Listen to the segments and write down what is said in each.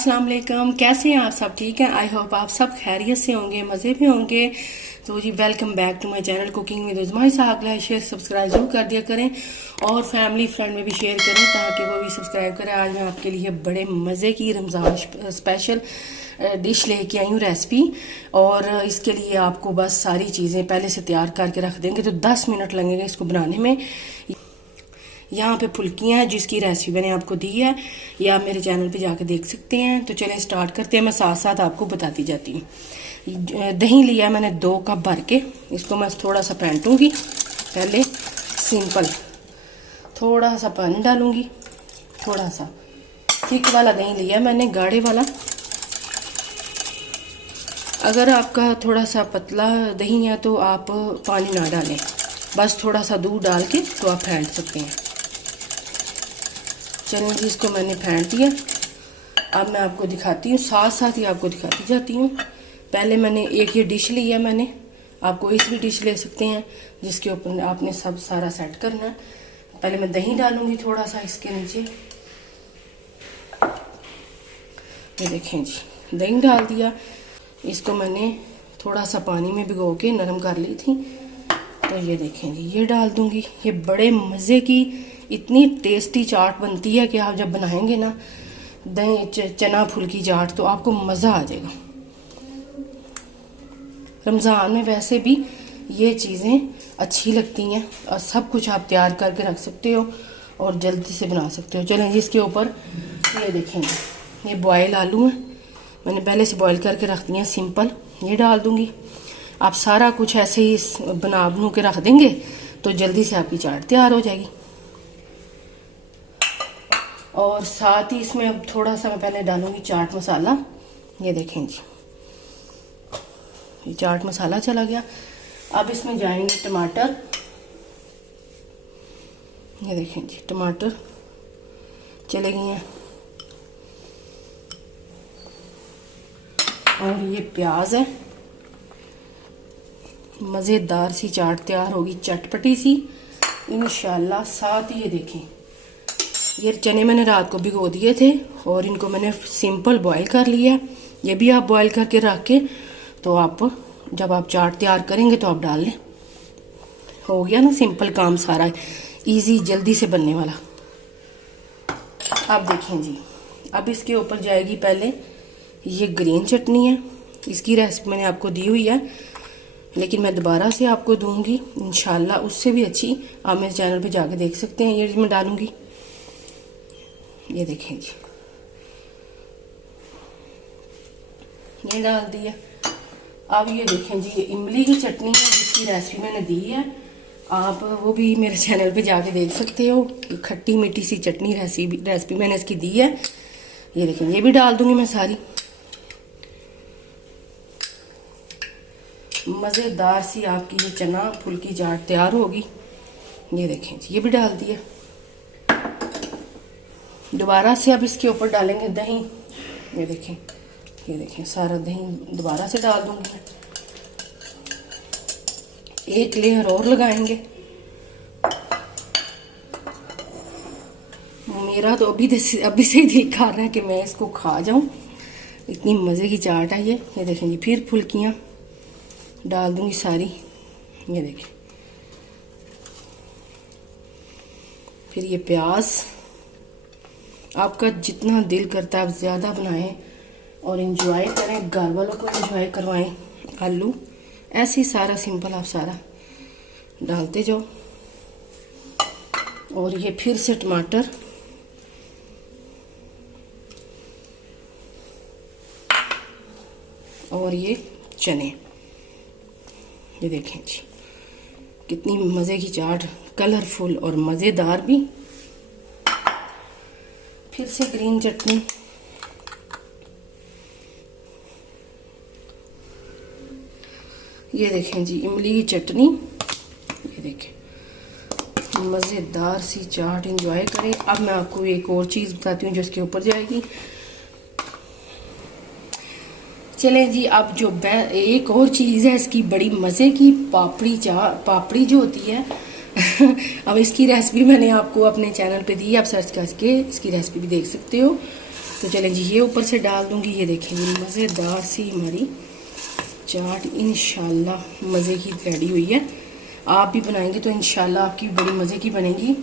अस्सलाम वालेकुम, कैसे हैं आप सब? ठीक हैं? आई होप आप सब खैरियत से होंगे, मज़े में होंगे। तो जी welcome back to my channel cooking with Uzma. साग लाइक शेयर सब्सक्राइब जरूर कर दिया करें और फैमिली फ्रेंड में भी शेयर करें ताकि वो भी सब्सक्राइब करें। आज मैं आपके लिए बड़े मज़े की रमज़ान स्पेशल डिश लेके आई हूँ, रेसिपी। और इसके लिए आपको बस सारी चीज़ें पहले से तैयार करके रख देंगे तो 10 मिनट लगेंगे इसको बनाने में। यहाँ पे फुल्कियाँ हैं जिसकी रेसिपी मैंने आपको दी है, या आप मेरे चैनल पे जाके देख सकते हैं। तो चलें स्टार्ट करते हैं, मैं साथ साथ आपको बताती जाती हूँ। दही लिया है मैंने 2 कप भर के, इसको मैं थोड़ा सा फेंटूंगी। पहले सिंपल थोड़ा सा पानी डालूंगी, थोड़ा सा थिक वाला दही लिया मैंने, गाढ़े वाला। अगर आपका थोड़ा सा पतला दही है तो आप पानी ना डालें, बस थोड़ा सा दूध डाल के तो आप फेंट सकते हैं। चलिए जी, इसको मैंने फेंट दिया। अब मैं आपको दिखाती हूँ, साथ साथ ही आपको दिखाती जाती हूँ। पहले मैंने एक ये डिश लिया, मैंने आपको इस भी डिश ले सकते हैं जिसके ऊपर आपने सब सारा सेट करना है। पहले मैं दही डालूंगी थोड़ा सा इसके नीचे, ये देखें जी, दही डाल दिया। इसको मैंने थोड़ा सा पानी में भिगो के नरम कर ली थी। तो ये देखें जी, ये डाल दूंगी। ये बड़े मज़े की इतनी टेस्टी चाट बनती है कि आप जब बनाएंगे ना दही चना फुल्की चाट तो आपको मज़ा आ जाएगा। रमज़ान में वैसे भी ये चीज़ें अच्छी लगती हैं और सब कुछ आप तैयार करके रख सकते हो और जल्दी से बना सकते हो। चलें जी, इसके ऊपर ये देखेंगे, ये बॉयल आलू हैं, मैंने पहले से बॉयल करके रख दिए हैं सिंपल। ये डाल दूंगी। आप सारा कुछ ऐसे ही बनू के रख देंगे तो जल्दी से आपकी चाट तैयार हो जाएगी। और साथ ही इसमें अब थोड़ा सा मैं पहले डालूंगी चाट मसाला। ये देखें जी, ये चाट मसाला चला गया। अब इसमें जाएंगे टमाटर। ये देखें जी, टमाटर चले गए हैं। और ये प्याज है। मज़ेदार सी चाट तैयार होगी, चटपटी सी इंशाल्लाह। साथ ही ये देखें, ये चने मैंने रात को भिगो दिए थे और इनको मैंने सिंपल बॉईल कर लिया। ये भी आप बॉईल करके रख के तो आप जब आप चाट तैयार करेंगे तो आप डाल लें। हो गया ना सिंपल काम, सारा इजी जल्दी से बनने वाला। अब देखें जी, अब इसके ऊपर जाएगी पहले ये ग्रीन चटनी है। इसकी रेसिपी मैंने आपको दी हुई है, लेकिन मैं दोबारा से आपको दूंगी इंशाल्लाह, उससे भी अच्छी। आप मेरे चैनल पे जाके देख सकते हैं। ये मैं डालूंगी, ये देखें जी, ये डाल दिया। अब ये देखें जी, ये इमली की चटनी है जिसकी रेसिपी मैंने दी है, आप वो भी मेरे चैनल पे जाके देख सकते हो। खट्टी मीठी सी चटनी रेसिपी मैंने इसकी दी है। ये देखें, ये भी डाल दूंगी मैं सारी। मज़ेदार सी आपकी ये चना फुल्की चाट तैयार होगी। ये देखें जी, ये भी डाल दिया। दोबारा से अब इसके ऊपर डालेंगे दही। ये देखें, ये देखें, सारा दही दोबारा से डाल दूंगी मैं। एक लेयर और लगाएंगे। मेरा तो अभी से ही दिल कर रहा है कि मैं इसको खा जाऊं, इतनी मज़े की चाट है ये। ये देखें जी, फिर फुल्कियाँ डाल दूंगी सारी। ये देखें, फिर ये प्याज। आपका जितना दिल करता है आप ज़्यादा बनाएं और इंजॉय करें, घर वालों को इंजॉय करवाएं। आलू ऐसे ही सारा सिंपल आप सारा डालते जाओ। और ये फिर से टमाटर, और ये चने। ये देखें जी, कितनी मज़े की चाट, कलरफुल और मज़ेदार भी। फिर से ग्रीन चटनी। ये देखें जी, इमली की चटनी। ये देखें, मज़ेदार सी चाट, एंजॉय करें। अब मैं आपको एक और चीज़ बताती हूँ जो इसके ऊपर जाएगी। चलें जी, अब जो एक और चीज़ है इसकी बड़ी मज़े की, पापड़ी जो होती है अब इसकी रेसिपी मैंने आपको अपने चैनल पे दी है, आप सर्च करके इसकी रेसिपी भी देख सकते हो। तो चलें जी, ये ऊपर से डाल दूंगी। ये देखें जी, मज़ेदार सी हमारी चाट इंशाल्लाह मज़े की रेडी हुई है। आप भी बनाएंगे तो इंशाल्लाह आपकी बड़ी मज़े की बनेगी।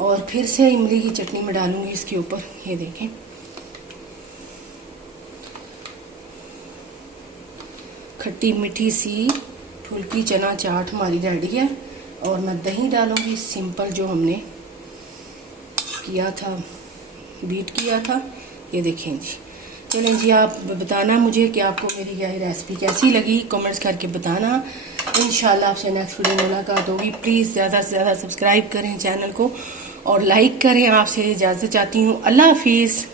और फिर से इमली की चटनी में डालूंगी इसके ऊपर। ये देखें, खट्टी मीठी सी फुल्की चना चाट हमारी रेडी है। और मैं दही डालूंगी सिंपल, जो हमने किया था, बीट किया था। ये देखें जी। चलें जी, आप बताना मुझे कि आपको मेरी यह रेसिपी कैसी लगी, कमेंट्स करके बताना। इंशाल्लाह आपसे नेक्स्ट वीडियो में मुलाकात होगी। प्लीज़ ज़्यादा से ज़्यादा सब्सक्राइब करें चैनल को और लाइक करें। आपसे इजाज़त चाहती हूँ। अल्लाह हाफिज़।